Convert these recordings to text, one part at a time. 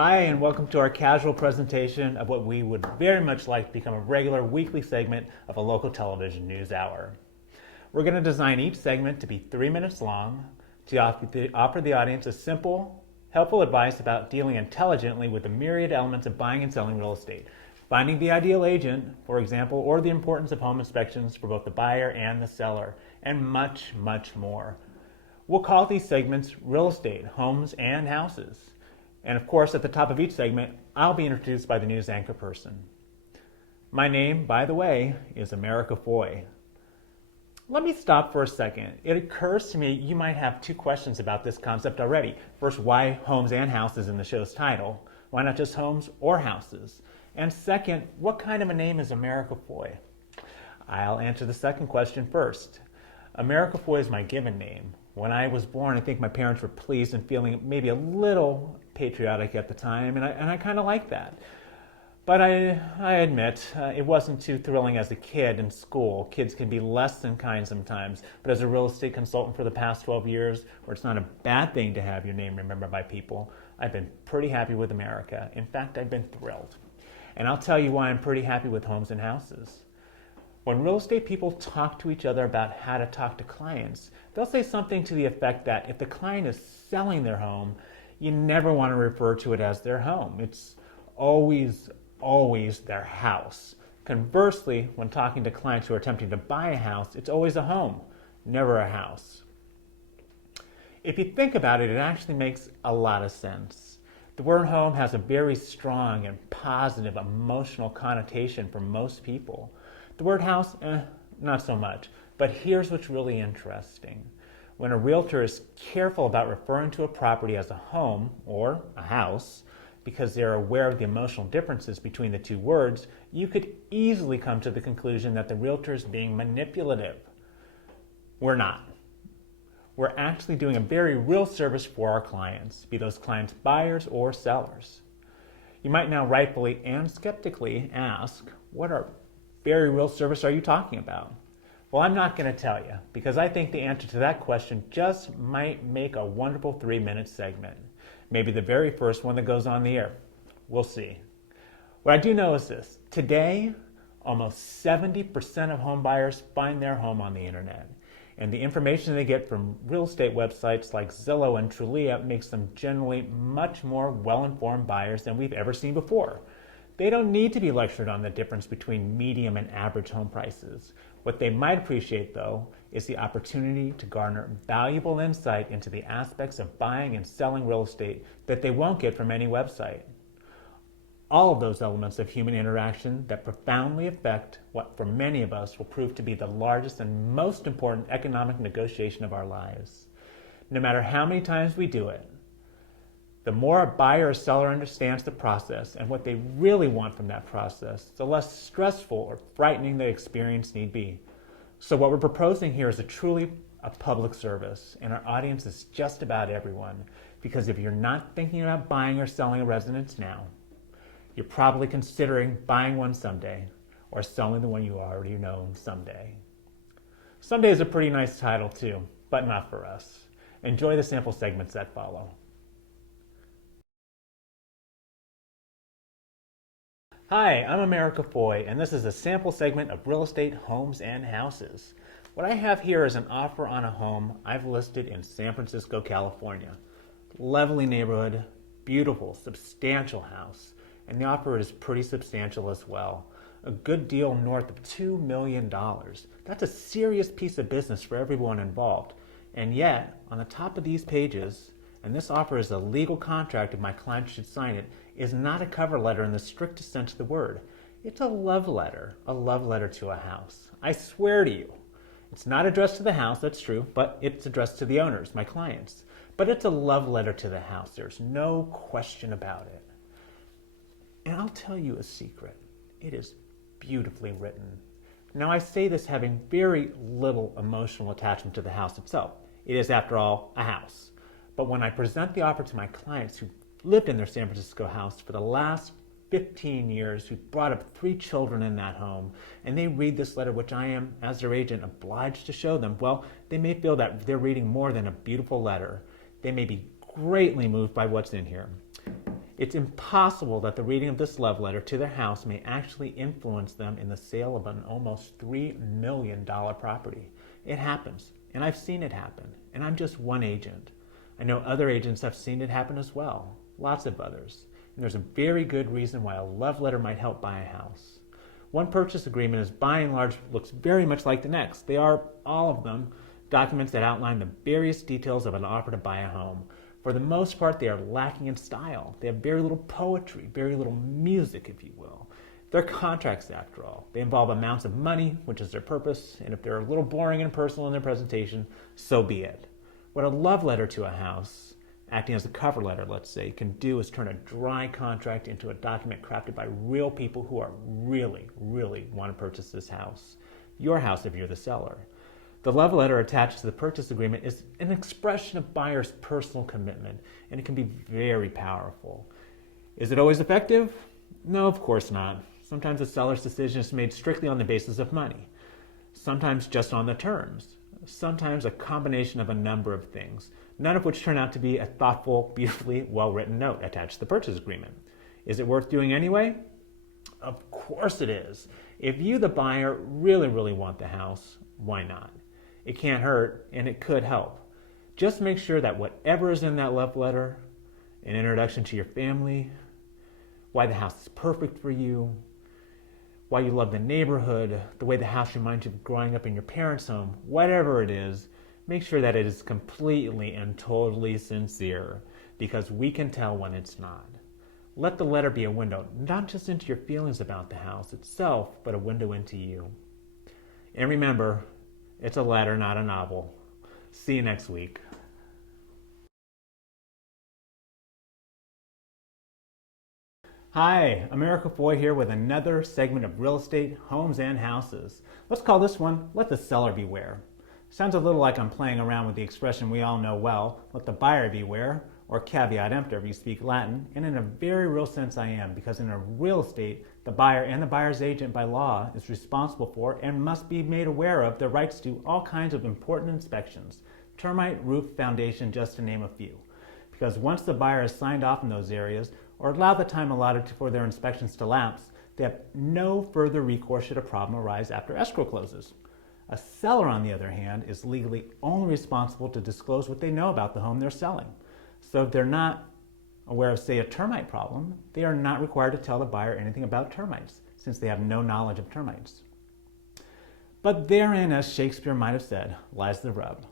Hi, and welcome to our casual presentation of what we would very much like to become a regular weekly segment of a local television news hour. We're going to design each segment to be 3 minutes long to offer the audience a simple, helpful advice about dealing intelligently with the myriad elements of buying and selling real estate, finding the ideal agent, for example, or the importance of home inspections for both the buyer and the seller, and much, much more. We'll call these segments Real Estate, Homes, and Houses. And of course, at the top of each segment, I'll be introduced by the news anchor person. My name, by the way, is America Foy. Let me stop for a second. It occurs to me you might have two questions about this concept already. First, why homes and houses in the show's title? Why not just homes or houses? And second, what kind of a name is America Foy? I'll answer the second question first. America Foy is my given name. When I was born, I think my parents were pleased and feeling maybe a little patriotic at the time, and I kind of like that. But I admit, it wasn't too thrilling as a kid in school. Kids can be less than kind sometimes, but as a real estate consultant for the past 12 years, where it's not a bad thing to have your name remembered by people, I've been pretty happy with America. In fact, I've been thrilled. And I'll tell you why I'm pretty happy with homes and houses. When real estate people talk to each other about how to talk to clients, they'll say something to the effect that if the client is selling their home, you never want to refer to it as their home. It's always their house. Conversely, when talking to clients who are attempting to buy a house, it's always a home, never a house. If you think about it, it actually makes a lot of sense. The word home has a very strong and positive emotional connotation for most people. The word house, not so much. But here's what's really interesting. When a realtor is careful about referring to a property as a home or a house, because they're aware of the emotional differences between the two words, you could easily come to the conclusion that the realtor is being manipulative. We're not. We're actually doing a very real service for our clients, be those clients buyers or sellers. You might now rightfully and skeptically ask, what very real service are you talking about? Well, I'm not going to tell you, because I think the answer to that question just might make a wonderful 3-minute segment. Maybe the very first one that goes on the air. We'll see. What I do know is this. Today, almost 70% of home buyers find their home on the internet. And the information they get from real estate websites like Zillow and Trulia makes them generally much more well-informed buyers than we've ever seen before. They don't need to be lectured on the difference between medium and average home prices. What they might appreciate, though, is the opportunity to garner valuable insight into the aspects of buying and selling real estate that they won't get from any website. All of those elements of human interaction that profoundly affect what for many of us will prove to be the largest and most important economic negotiation of our lives. No matter how many times we do it, the more a buyer or seller understands the process and what they really want from that process, the less stressful or frightening the experience need be. So what we're proposing here is truly a public service, and our audience is just about everyone, because if you're not thinking about buying or selling a residence now, you're probably considering buying one someday or selling the one you already own someday. Someday is a pretty nice title too, but not for us. Enjoy the sample segments that follow. Hi, I'm America Foy, and this is a sample segment of Real Estate, Homes, and Houses. What I have here is an offer on a home I've listed in San Francisco, California. Lovely neighborhood, beautiful, substantial house, and the offer is pretty substantial as well. A good deal north of $2 million. That's a serious piece of business for everyone involved. And yet, on the top of these pages, and this offer is a legal contract if my client should sign it, is not a cover letter in the strictest sense of the word. It's a love letter to a house. I swear to you. It's not addressed to the house, that's true, but it's addressed to the owners, my clients. But it's a love letter to the house. There's no question about it. And I'll tell you a secret. It is beautifully written. Now, I say this having very little emotional attachment to the house itself. It is, after all, a house. But when I present the offer to my clients who lived in their San Francisco house for the last 15 years, who brought up 3 children in that home, and they read this letter, which I am, as their agent, obliged to show them, well, they may feel that they're reading more than a beautiful letter. They may be greatly moved by what's in here. It's impossible that the reading of this love letter to their house may actually influence them in the sale of an almost $3 million property. It happens, and I've seen it happen, and I'm just one agent. I know other agents have seen it happen as well, lots of others, and there's a very good reason why a love letter might help buy a house. One purchase agreement is by and large looks very much like the next. They are, all of them, documents that outline the various details of an offer to buy a home. For the most part, they are lacking in style. They have very little poetry, very little music, if you will. They're contracts, after all. They involve amounts of money, which is their purpose, and if they're a little boring and personal in their presentation, so be it. What a love letter to a house, acting as a cover letter, let's say, can do is turn a dry contract into a document crafted by real people who are really want to purchase this house. Your house if you're the seller. The love letter attached to the purchase agreement is an expression of buyer's personal commitment, and it can be very powerful. Is it always effective? No, of course not. Sometimes a seller's decision is made strictly on the basis of money. Sometimes just on the terms. Sometimes a combination of a number of things, none of which turn out to be a thoughtful, beautifully well-written note attached to the purchase agreement. Is it worth doing anyway? Of course it is. If you, the buyer, really want the house, why not? It can't hurt, and it could help. Just make sure that whatever is in that love letter, an introduction to your family, why the house is perfect for you, why you love the neighborhood, the way the house reminds you of growing up in your parents' home, whatever it is, make sure that it is completely and totally sincere, because we can tell when it's not. Let the letter be a window, not just into your feelings about the house itself, but a window into you. And remember, it's a letter, not a novel. See you next week. Hi, America Foy here with another segment of real estate, homes, and houses. Let's call this one, Let the Seller Beware. Sounds a little like I'm playing around with the expression we all know well, let the buyer beware, or caveat emptor if you speak Latin, and in a very real sense I am, because in a real estate, the buyer and the buyer's agent by law is responsible for and must be made aware of their rights to all kinds of important inspections, termite, roof, foundation, just to name a few. Because once the buyer has signed off in those areas, or allowed the time allotted for their inspections to lapse, they have no further recourse should a problem arise after escrow closes. A seller, on the other hand, is legally only responsible to disclose what they know about the home they're selling. So if they're not aware of, say, a termite problem, they are not required to tell the buyer anything about termites, since they have no knowledge of termites. But therein, as Shakespeare might have said, lies the rub.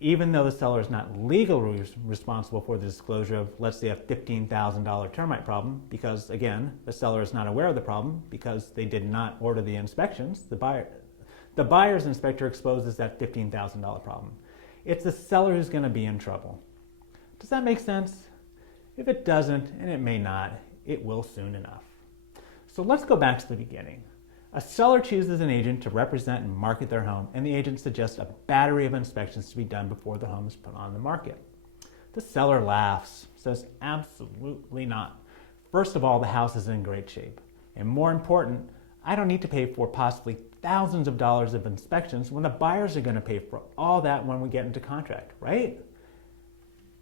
Even though the seller is not legally responsible for the disclosure of, let's say, a $15,000 termite problem, because, again, the seller is not aware of the problem because they did not order the inspections, the buyer's inspector exposes that $15,000 problem. It's the seller who's going to be in trouble. Does that make sense? If it doesn't, and it may not, it will soon enough. So let's go back to the beginning. A seller chooses an agent to represent and market their home, and the agent suggests a battery of inspections to be done before the home is put on the market. The seller laughs, says absolutely not. First of all, the house is in great shape. And more important, I don't need to pay for possibly thousands of dollars of inspections when the buyers are going to pay for all that when we get into contract, right?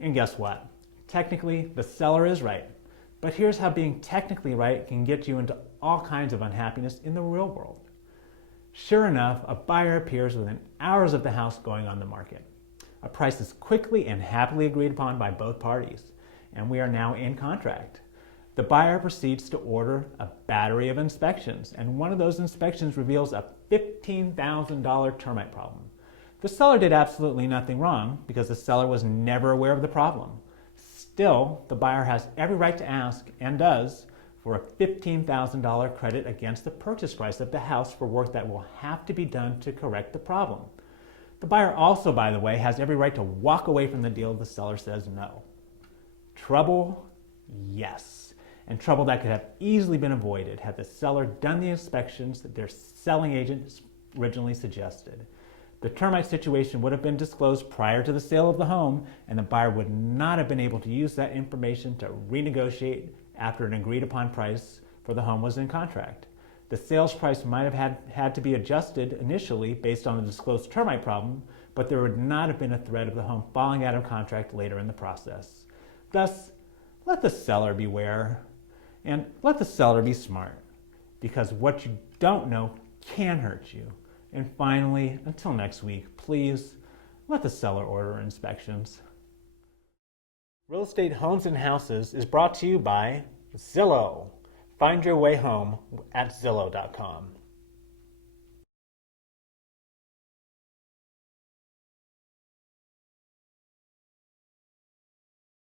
And guess what? Technically, the seller is right. But here's how being technically right can get you into all kinds of unhappiness in the real world. Sure enough, a buyer appears within hours of the house going on the market. A price is quickly and happily agreed upon by both parties, and we are now in contract. The buyer proceeds to order a battery of inspections, and one of those inspections reveals a $15,000 termite problem. The seller did absolutely nothing wrong because the seller was never aware of the problem. Still, the buyer has every right to ask, and does, for a $15,000 credit against the purchase price of the house for work that will have to be done to correct the problem. The buyer also, by the way, has every right to walk away from the deal if the seller says no. Trouble? Yes. And trouble that could have easily been avoided had the seller done the inspections that their selling agent originally suggested. The termite situation would have been disclosed prior to the sale of the home, and the buyer would not have been able to use that information to renegotiate after an agreed upon price for the home was in contract. The sales price might have had to be adjusted initially based on the disclosed termite problem, but there would not have been a threat of the home falling out of contract later in the process. Thus, let the seller beware, and let the seller be smart, because what you don't know can hurt you. And finally, until next week, please let the seller order inspections. Real Estate Homes and Houses is brought to you by Zillow. Find your way home at Zillow.com.